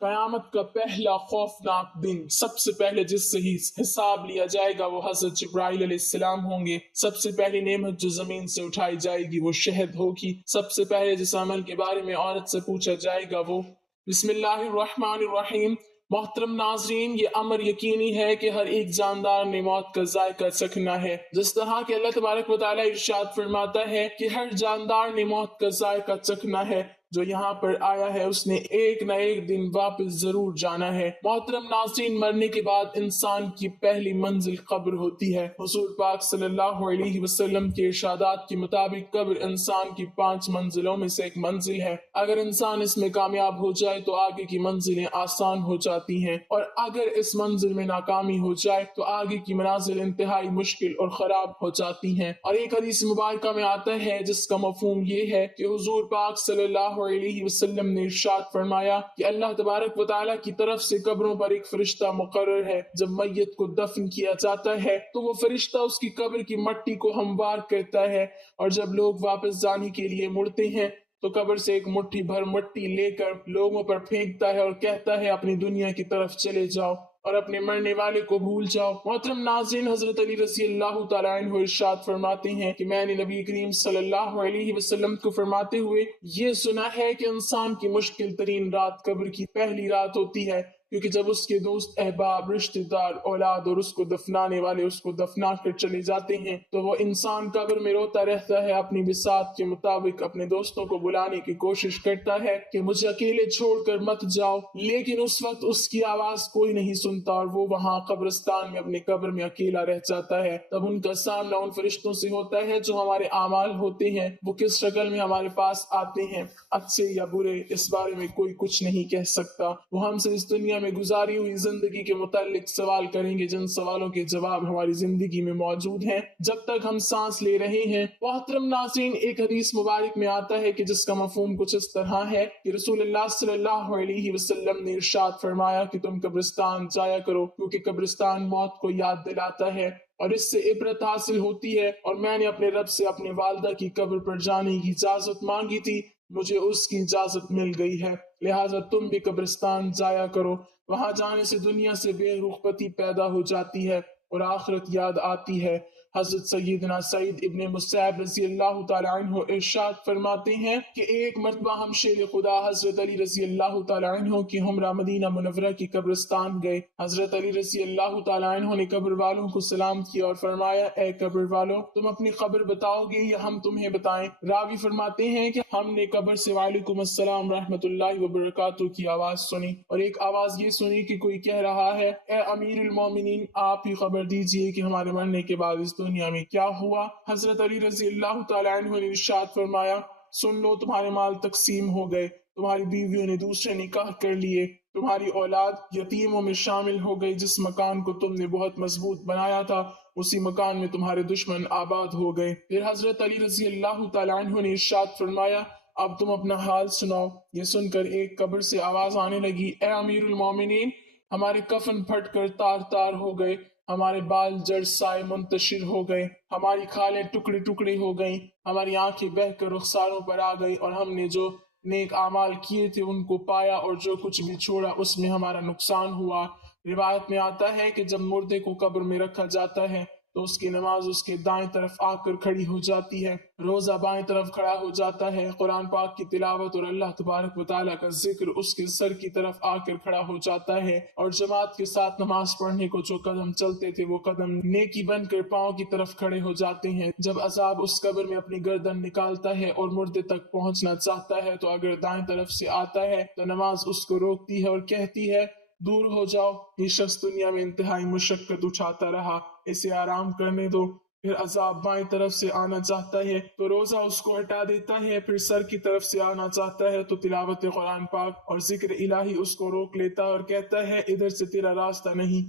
قیامت کا پہلا خوفناک دن، سب سے پہلے جس سے ہی حساب لیا جائے گا وہ حضرت جبرائیل علیہ السلام ہوں گے۔ سب سے پہلی نعمت جو زمین سے اٹھائی جائے گی وہ شہد ہوگی۔ سب سے پہلے جس عمل کے بارے میں عورت سے پوچھا جائے گا وہ بسم اللہ الرحمن الرحیم۔ محترم ناظرین، یہ امر یقینی ہے کہ ہر ایک جاندار نے موت کا ذائقہ چکھنا ہے، جس طرح کہ اللہ تبارک و تعالیٰ ارشاد فرماتا ہے کہ ہر جاندار نے موت کا ذائقہ چکھنا ہے۔ جو یہاں پر آیا ہے اس نے ایک نہ ایک دن واپس ضرور جانا ہے۔ محترم ناظرین، مرنے کے بعد انسان کی پہلی منزل قبر ہوتی ہے۔ حضور پاک صلی اللہ علیہ وسلم کے ارشادات کے مطابق قبر انسان کی 5 منزلوں میں سے ایک منزل ہے۔ اگر انسان اس میں کامیاب ہو جائے تو آگے کی منزلیں آسان ہو جاتی ہیں، اور اگر اس منزل میں ناکامی ہو جائے تو آگے کی منازل انتہائی مشکل اور خراب ہو جاتی ہیں۔ اور ایک حدیث مبارکہ میں آتا ہے جس کا مفہوم یہ ہے کہ حضور پاک صلی اللہ علیہ وسلم نے ارشاد فرمایا کہ اللہ تبارک و تعالیٰ کی طرف سے قبروں پر ایک فرشتہ مقرر ہے۔ جب میت کو دفن کیا جاتا ہے تو وہ فرشتہ اس کی قبر کی مٹی کو ہموار کرتا ہے، اور جب لوگ واپس جانے کے لیے مڑتے ہیں تو قبر سے ایک مٹھی بھر مٹی لے کر لوگوں پر پھینکتا ہے اور کہتا ہے اپنی دنیا کی طرف چلے جاؤ اور اپنے مرنے والے کو بھول جاؤ۔ محترم ناظرین، حضرت علی رضی اللہ تعالیٰ عنہ ارشاد فرماتے ہیں کہ میں نے نبی کریم صلی اللہ علیہ وسلم کو فرماتے ہوئے یہ سنا ہے کہ انسان کی مشکل ترین رات قبر کی پہلی رات ہوتی ہے، کیونکہ جب اس کے دوست، احباب، رشتہ دار، اولاد اور اس کو دفنانے والے اس کو دفنا کر چلے جاتے ہیں تو وہ انسان قبر میں روتا رہتا ہے، اپنی بساط کے مطابق اپنے دوستوں کو بلانے کی کوشش کرتا ہے کہ مجھے اکیلے چھوڑ کر مت جاؤ، لیکن اس وقت اس کی آواز کوئی نہیں سنتا اور وہ وہاں قبرستان میں اپنے قبر میں اکیلا رہ جاتا ہے۔ تب ان کا سامنا ان فرشتوں سے ہوتا ہے جو ہمارے اعمال ہوتے ہیں، وہ کس شکل میں ہمارے پاس آتے ہیں، اچھے یا برے، اس بارے میں کوئی کچھ نہیں کہہ سکتا۔ وہ ہم سے اس دنیا میں گزاری ہوئی زندگی کے متعلق سوال کریں گے، جن سوالوں کے جواب ہماری زندگی میں موجود ہیں جب تک ہم سانس لے رہے ہیں۔ محترم ناظرین، ایک حدیث مبارک میں آتا ہے کہ جس کا مفہوم کچھ اس طرح ہے کہ رسول اللہ صلی اللہ علیہ وسلم نے ارشاد فرمایا کہ تم قبرستان جایا کرو، کیونکہ قبرستان موت کو یاد دلاتا ہے اور اس سے عبرت حاصل ہوتی ہے۔ اور میں نے اپنے رب سے اپنی والدہ کی قبر پر جانے کی اجازت مانگی تھی، مجھے اس کی اجازت مل گئی ہے، لہٰذا تم بھی قبرستان جایا کرو۔ وہاں جانے سے دنیا سے بے رغبتی پیدا ہو جاتی ہے اور آخرت یاد آتی ہے۔ حضرت سیدنا سعید ابن مسیب رضی اللہ تعالیٰ عنہ ارشاد فرماتے ہیں کہ ایک مرتبہ ہم شیر خدا حضرت علی رضی اللہ تعالیٰ عنہ کی ہمراہ مدینہ منورہ کی قبرستان گئے۔ حضرت علی رضی اللہ تعالیٰ عنہ نے قبر والوں کو سلام کیا اور فرمایا، اے قبر والوں، تم اپنی قبر بتاؤ گے یا ہم تمہیں بتائیں؟ راوی فرماتے ہیں کہ ہم نے قبر سے وعلیکم السلام رحمۃ اللہ وبرکاتہ کی آواز سنی، اور ایک آواز یہ سنی کہ کوئی کہہ رہا ہے، اے امیر المومنین، آپ ہی خبر دیجئے کہ ہمارے مرنے کے بعد اس دنیا میں کیا ہوا؟ حضرت علی رضی اللہ تعالیٰ عنہ نے ارشاد فرمایا، سن لو، تمہارے مال تقسیم ہو گئے، تمہاری بیویوں نے دوسرے نکاح کر لیے، تمہاری اولاد یتیموں میں شامل ہو گئی، جس مکان کو تم نے بہت مضبوط بنایا تھا اسی مکان میں تمہارے دشمن آباد ہو گئے۔ پھر حضرت علی رضی اللہ تعالیٰ عنہ نے ارشاد فرمایا، اب تم اپنا حال سناؤ۔ یہ سن کر ایک قبر سے آواز آنے لگی، اے امیر المومنین، ہمارے کفن پھٹ کر تار تار ہو گئے، ہمارے بال جڑ سائے منتشر ہو گئے، ہماری کھالیں ٹکڑے ٹکڑے ہو گئیں، ہماری آنکھیں بہہ کر رخساروں پر آ گئی، اور ہم نے جو نیک اعمال کیے تھے ان کو پایا، اور جو کچھ بھی چھوڑا اس میں ہمارا نقصان ہوا۔ روایت میں آتا ہے کہ جب مردے کو قبر میں رکھا جاتا ہے تو اس کی نماز اس کے دائیں طرف آ کر کھڑی ہو جاتی ہے، روزہ بائیں طرف کھڑا ہو جاتا ہے، قرآن پاک کی تلاوت اور اللہ تبارک و تعالیٰ کا ذکر اس کے سر کی طرف آ کر کھڑا ہو جاتا ہے، اور جماعت کے ساتھ نماز پڑھنے کو جو قدم چلتے تھے وہ قدم نیکی بن کر پاؤں کی طرف کھڑے ہو جاتے ہیں۔ جب عذاب اس قبر میں اپنی گردن نکالتا ہے اور مردے تک پہنچنا چاہتا ہے تو اگر دائیں طرف سے آتا ہے تو نماز اس کو روکتی ہے اور کہتی ہے، دور ہو جاؤ، یہ شخص دنیا میں انتہائی مشقت اٹھاتا رہا، اسے آرام کرنے دو۔ پھر عذاب بائیں طرف سے آنا چاہتا ہے تو روزہ اس کو ہٹا دیتا ہے، پھر سر کی طرف سے آنا چاہتا ہے تو تلاوت قرآن پاک اور ذکر الہی اس کو روک لیتا ہے اور کہتا ہے، ادھر سے تیرا راستہ نہیں،